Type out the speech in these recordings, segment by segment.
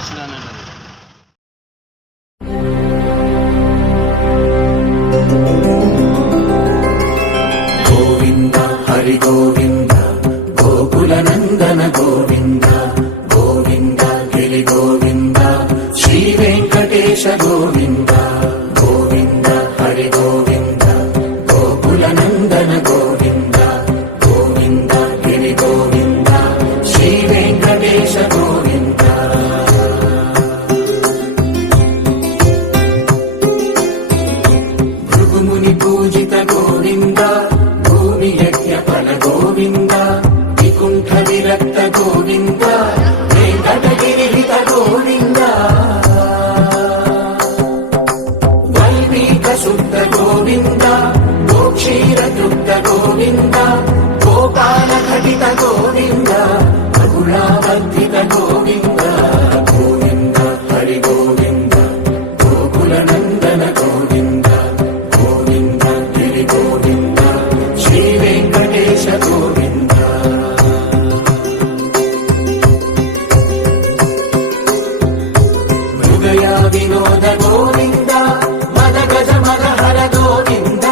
పిలిచినానంటారు. గోవింద హరి గోవింద గోకుల నందన గోవింద గోవింద గిరి గోవింద శ్రీ వెంకటేశ గోవింద గోవింద హరి గోవింద గోకుల నందన గోవింద గోవింద గిరి గోవింద శ్రీ వెంకటేశ గోవింద. భృగుముని పూజిత గోవింద భూమి యజ్ఞ ఫల గోవింద వికుంఠ విరక్త గోవింద వెంకటగిరిహిత గోవింద వల్మీక శుద్ధ గోవింద గోక్షీర తృప్త గోవింద గోపాల ఘటిత గోవింద బహుళావర్ధిత గోవింద గోవింద హరి గోవింద గోకుల నందన గోవింద గోవింద గిరి గోవింద శ్రీ వెంకటేశ గోవింద. మృగయ వినోద గోవింద మద గజ మదహర గోవింద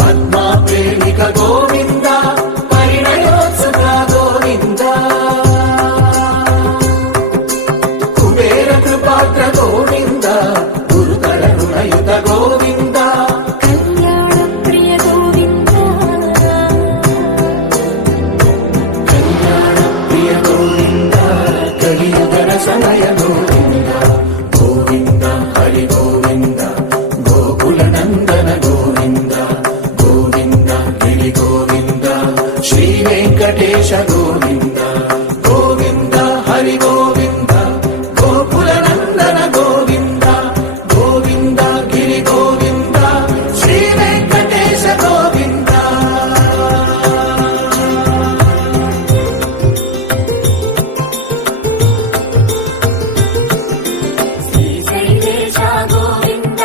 పద్మా ప్రేమిక గోవింద పరిణయోత్సుక గోవింద కుబేర కృపాత్ర గోవింద గురుతర రుణయుత గోవింద కళ్యాణ ప్రియ గోవింద కళ్యాణ ప్రియ గోవింద కలియుగర సమయ గోవింద గోవింద హరి గోవింద గోకుల నందన గోవింద గోవింద గిరి గోవింద శ్రీ వెంకటేశ గోవింద గోవింద హరి గోవింద గోకుల నందన గోవింద గోవింద గిరి గోవింద శ్రీ వెంకటేశ గోవింద. శ్రీశైలేశ గోవింద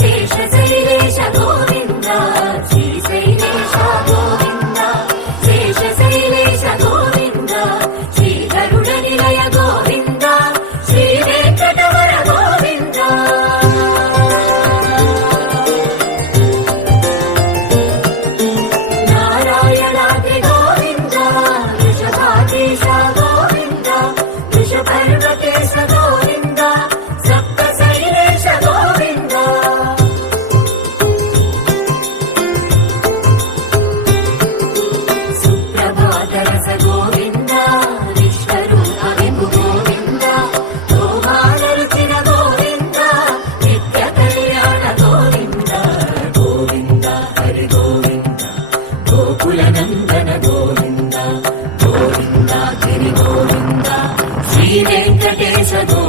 శేషశైలేశ గోవింద శ్రీశైలేశ గోవింద శేషశైలేశ గోవింద శ్రీధరుడ నిలయ గోవింద శ్రీ వెంకటవర గోవింద నారాయణాద్రి గోవింద వృషభాధీశ గోవింద వృషపర్వతేశ గోవింద సప్తశైలేశ గోవింద సుప్రభాతరస గోవింద విశ్వరూప విభు గోవింద గోమానరుచిన గోవింద నిత్య కళ్యాణ గోవింద గోవింద హరి గోవింద గోకుల నందన గోవింద గోవింద గిరి గోవింద శ్రీ వెంకటేశ గోవింద